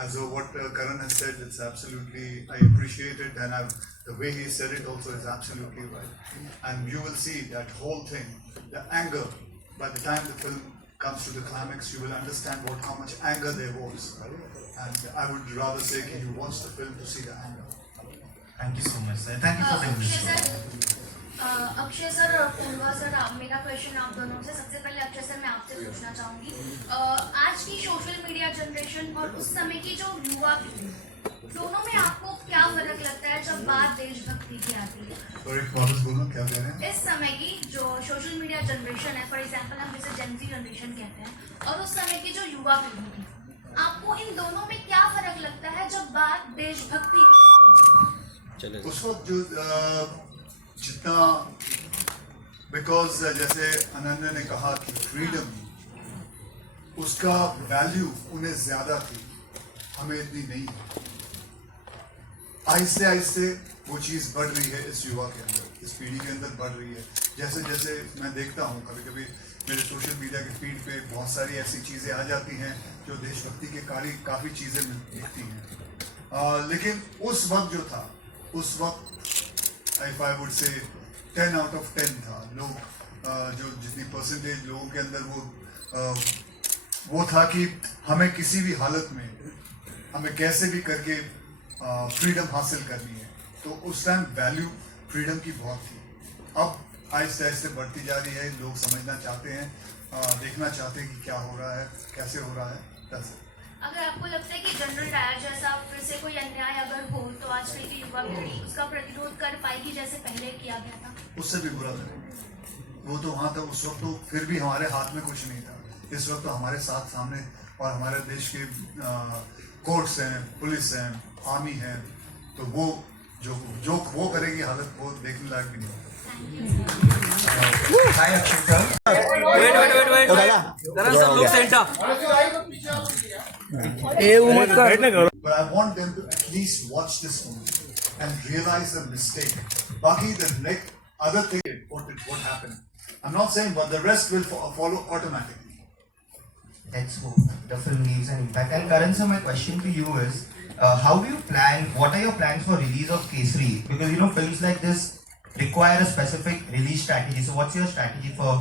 as what Karan has said, it's absolutely, I appreciate it, and the way he said it also is absolutely right. And you will see that whole thing, the anger, by the time the film comes to the climax, you will understand how much anger there was. And I would rather say that you watch the film to see the anger. Thank you so much, sir. Thank you for taking this. Akshay sir और पूर्वा sir, मेरा question आप दोनों से। सबसे पहले Akshay sir मैं आपसे पूछना चाहूंगी, आज की सोशल मीडिया जनरेशन और उस समय की जो युवा पीढ़ी, दोनों में आपको क्या फर्क लगता है जब बात देशभक्ति की आती है? और एक वापस बोलो, क्या कह रहे हैं? इस समय की जो सोशल मीडिया जनरेशन है, फॉर एग्जांपल हम जिसे जेनजी जनरेशन कहते हैं, और उस समय की जो युवा पीढ़ी थी, आपको इन दोनों में क्या फर्क लगता है जब बात देशभक्ति की आती है? उस वक्त जो जितना, बिकॉज जैसे अनन्या ने कहा कि फ्रीडम, उसका वैल्यू उन्हें ज्यादा थी, हमें इतनी नहीं है। आहिस्ते आहिस्ते वो चीज़ बढ़ रही है इस युवा के अंदर, इस पीढ़ी के अंदर बढ़ रही है। जैसे जैसे मैं देखता हूँ, कभी कभी मेरे सोशल मीडिया के फीड पे बहुत सारी ऐसी चीज़ें आ जाती हैं जो देशभक्ति के काफ़ी चीज़ें दिखती हैं, लेकिन उस वक्त जो था, उस वक्त if I would say 10 out of 10 था। लोग जो जितनी परसेंटेज लोगों के अंदर वो था कि हमें किसी भी हालत में, हमें कैसे भी करके फ्रीडम हासिल करनी है। तो उस टाइम वैल्यू फ्रीडम की बहुत थी। अब आहिस्ते आहिस्ते बढ़ती जा रही है, लोग समझना चाहते हैं, देखना चाहते हैं कि क्या हो रहा है, कैसे हो रहा है। अगर आपको लगता है कि जनरल डायर जैसा फिर से कोई अन्याय अगर हो, तो आजकल की युवा पीढ़ी उसका प्रतिरोध कर पाएगी जैसे पहले किया गया था? उससे भी बुरा करेंगे। वो तो वहाँ तक उस वक्त तो फिर भी हमारे हाथ में कुछ नहीं था। इस वक्त तो हमारे साथ सामने, और हमारे देश के कोर्ट्स हैं, पुलिस हैं, आर्मी है, तो वो जो वो करेगी हालत, वो देखने लायक भी नहीं होगा। Hi, Akshay sir. Wait. There are some look center. But I want them to at least watch this movie and realize the mistake. Baki, the next other thing, what happened. I'm not saying, but the rest will follow automatically. Let's hope the film leaves an impact. And Karan sir, my question to you is, how do you plan, what are your plans for release of Kesari? Because films like this require a specific release strategy. So what's your strategy for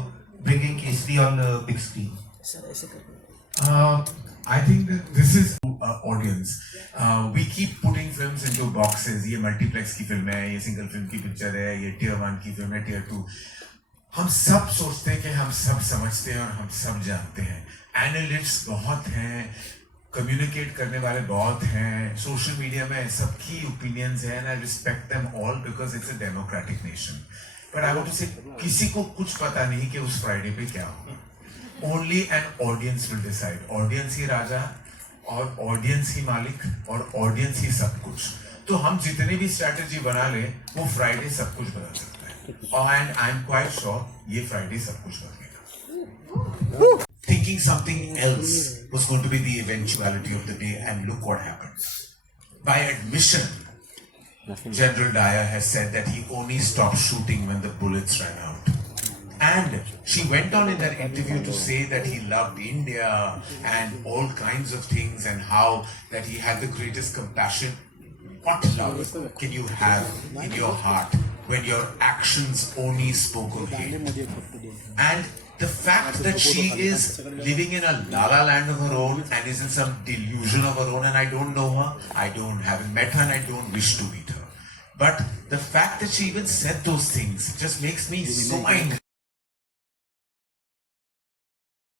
bringing Kesari on the big screen? I think that this is audience. We keep putting films into boxes. ये multiplex की film है, ये single film की picture है, ये tier 1 की film है, tier 2. हम सब सोचते हैं कि हम सब समझते हैं और हम सब जानते हैं. Analysts बहुत हैं, communicate करने वाले बहुत हैं, social media में सबकी opinions हैं, and I respect them all because it's a democratic nation. But I want to say, किसी को कुछ पता नहीं कि उस Friday पे क्या होगा. Only an audience will decide. Audience ही राजा और audience ही मालिक और audience ही सब कुछ. तो हम जितने भी strategy बना ले, वो Friday सब कुछ बदल सकता है. And I'm quite sure ये Friday सब कुछ बदलेगा. Thinking something else was going to be the eventuality of the day, and look what happened. By admission, General Dyer has said that he only stopped shooting when the bullets ran out. And she went on in that interview to say that he loved India and all kinds of things, and how that he had the greatest compassion. What love can you have in your heart when your actions only spoke of hate? And the fact that she is living in a la-la land of her own and is in some delusion of her own, and I don't know her, haven't met her, and I don't wish to meet her. But the fact that she even said those things just makes me so angry.